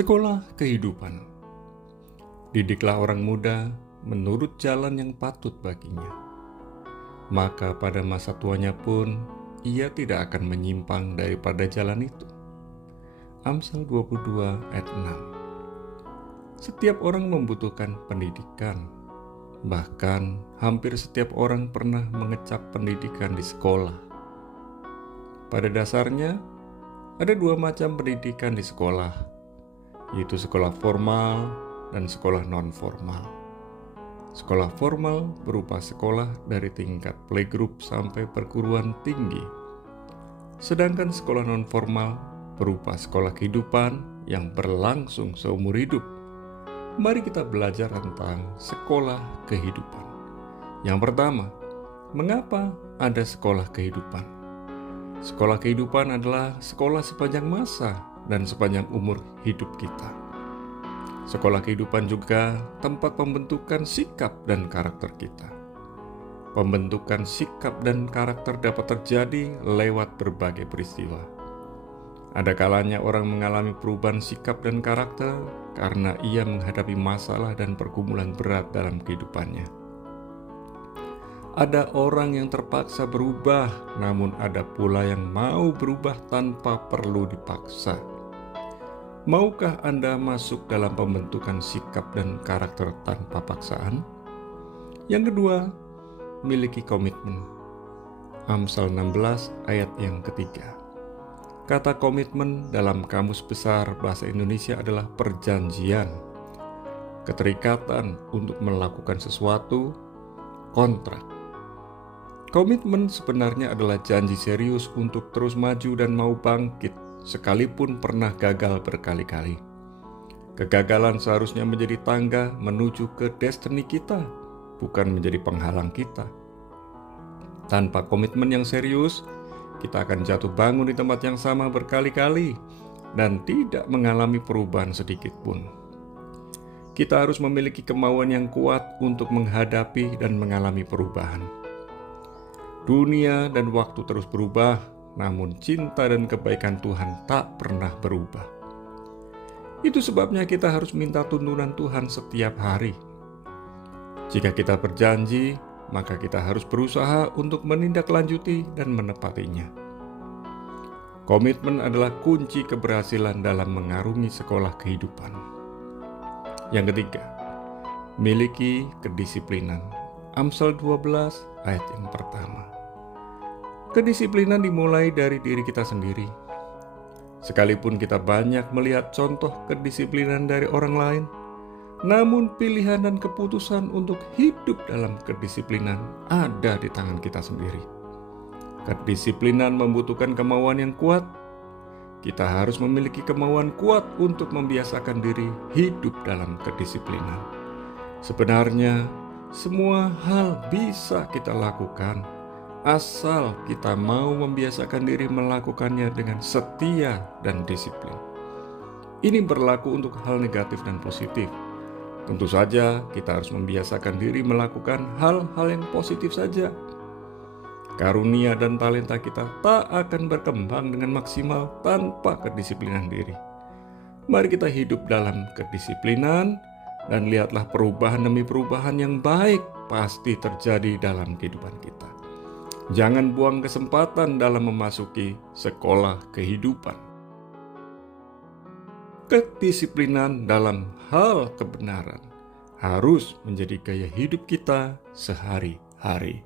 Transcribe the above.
Sekolah kehidupan. Didiklah orang muda menurut jalan yang patut baginya. Maka pada masa tuanya pun ia tidak akan menyimpang daripada jalan itu. Amsal 22 ayat 6. Setiap orang membutuhkan pendidikan. Bahkan hampir setiap orang pernah mengecap pendidikan di sekolah. Pada dasarnya, ada dua macam pendidikan di sekolah, yaitu sekolah formal dan sekolah non-formal. Sekolah formal berupa sekolah dari tingkat playgroup sampai perguruan tinggi. Sedangkan sekolah non-formal berupa sekolah kehidupan yang berlangsung seumur hidup. Mari kita belajar tentang sekolah kehidupan. Yang pertama, mengapa ada sekolah kehidupan? Sekolah kehidupan adalah sekolah sepanjang masa dan sepanjang umur hidup kita. Sekolah kehidupan juga tempat pembentukan sikap dan karakter kita. Pembentukan sikap dan karakter dapat terjadi lewat berbagai peristiwa. Ada kalanya orang mengalami perubahan sikap dan karakter karena ia menghadapi masalah dan pergumulan berat dalam kehidupannya. Ada orang yang terpaksa berubah, namun ada pula yang mau berubah tanpa perlu dipaksa. Maukah Anda masuk dalam pembentukan sikap dan karakter tanpa paksaan? Yang kedua, miliki komitmen. Amsal 16 ayat yang ketiga. Kata komitmen dalam Kamus Besar Bahasa Indonesia adalah perjanjian, keterikatan untuk melakukan sesuatu, kontrak. Komitmen sebenarnya adalah janji serius untuk terus maju dan mau bangkit, sekalipun pernah gagal berkali-kali. Kegagalan seharusnya menjadi tangga menuju ke destiny kita, bukan menjadi penghalang kita. Tanpa komitmen yang serius, kita akan jatuh bangun di tempat yang sama berkali-kali dan tidak mengalami perubahan sedikit pun. Kita harus memiliki kemauan yang kuat untuk menghadapi dan mengalami perubahan. Dunia dan waktu terus berubah, namun cinta dan kebaikan Tuhan tak pernah berubah. Itu sebabnya kita harus minta tuntunan Tuhan setiap hari. Jika kita berjanji, maka kita harus berusaha untuk menindaklanjuti dan menepatinya. Komitmen adalah kunci keberhasilan dalam mengarungi sekolah kehidupan. Yang ketiga, miliki kedisiplinan. Amsal 12 ayat yang pertama. Kedisiplinan dimulai dari diri kita sendiri. Sekalipun kita banyak melihat contoh kedisiplinan dari orang lain, namun pilihan dan keputusan untuk hidup dalam kedisiplinan ada di tangan kita sendiri. Kedisiplinan membutuhkan kemauan yang kuat. Kita harus memiliki kemauan kuat untuk membiasakan diri hidup dalam kedisiplinan. Sebenarnya, semua hal bisa kita lakukan, asal kita mau membiasakan diri melakukannya dengan setia dan disiplin. Ini berlaku untuk hal negatif dan positif. Tentu saja kita harus membiasakan diri melakukan hal-hal yang positif saja. Karunia dan talenta kita tak akan berkembang dengan maksimal tanpa kedisiplinan diri. Mari kita hidup dalam kedisiplinan dan lihatlah perubahan demi perubahan yang baik pasti terjadi dalam kehidupan kita. Jangan buang kesempatan dalam memasuki sekolah kehidupan. Kedisiplinan dalam hal kebenaran harus menjadi gaya hidup kita sehari-hari.